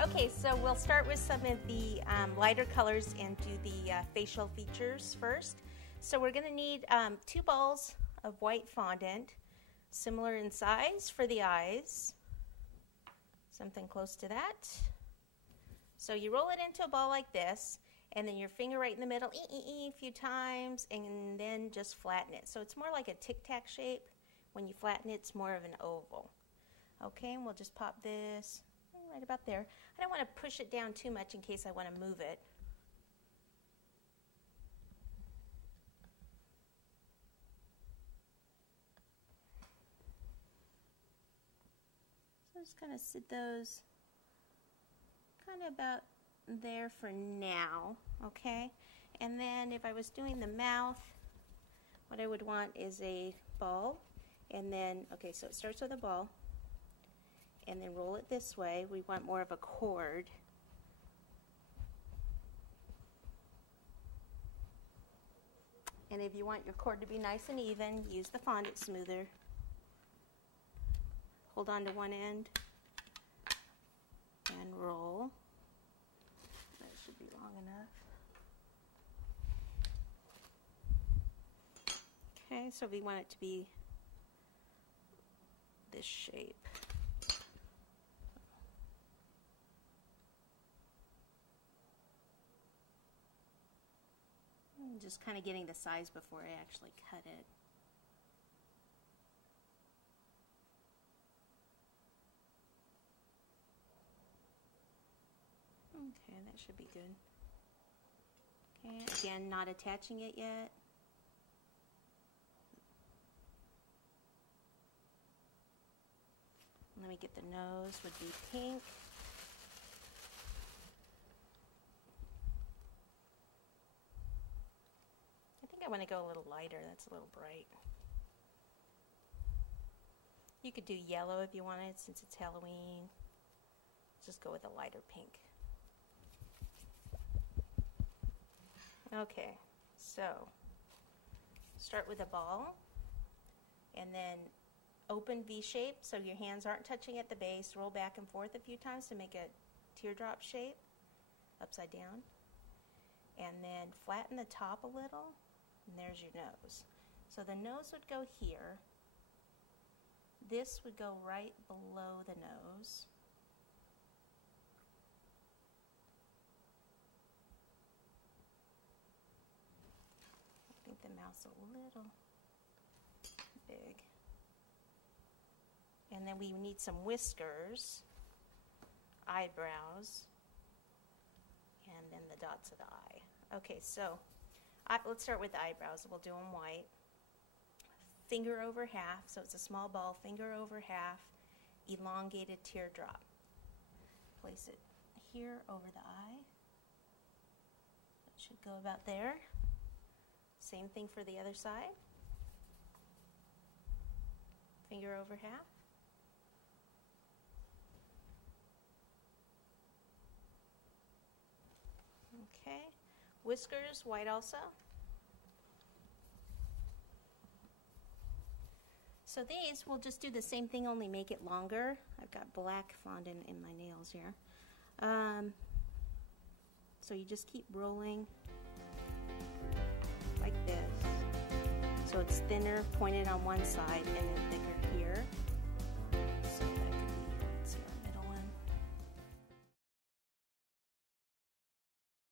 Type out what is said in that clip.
Okay, so we'll start with some of the lighter colors and do the facial features first. So we're going to need 2 balls of white fondant, similar in size for the eyes, something close to that. So you roll it into a ball like this, and then your finger right in the middle, a few times, and then just flatten it. So it's more like a tic-tac shape. When you flatten it, it's more of an oval. Okay, and we'll just pop this right about there. I don't want to push it down too much in case I want to move it. So just kind of sit those kind of about there for now, okay? And then if I was doing the mouth, what I would want is a ball, and then, okay, so it starts with a ball, and then roll it this way. We want more of a cord. And if you want your cord to be nice and even, use the fondant smoother. Hold on to one end and roll. That should be long enough. Okay, so we want it to be this shape. I'm just kind of getting the size before I actually cut it. Okay, that should be good. Okay, again, not attaching it yet. Let me get the nose, would be pink. I think I want to go a little lighter, that's a little bright. You could do yellow if you wanted, since it's Halloween. Just go with a lighter pink. Okay, so start with a ball and then open V shape so your hands aren't touching at the base. Roll back and forth a few times to make a teardrop shape, upside down. And then flatten the top a little, and there's your nose. So the nose would go here. This would go right below the nose. I think the mouth's a little big. And then we need some whiskers, eyebrows, and then the dots of the eye. Okay, so let's start with the eyebrows. We'll do them white. Finger over half, so it's a small ball, finger over half, elongated teardrop. Place it here over the eye. It should go about there. Same thing for the other side. Finger over half. Okay, whiskers, white also. So these, we'll just do the same thing, only make it longer. I've got black fondant in my nails here. So you just keep rolling like this. So it's thinner, pointed on one side, and then thicker here.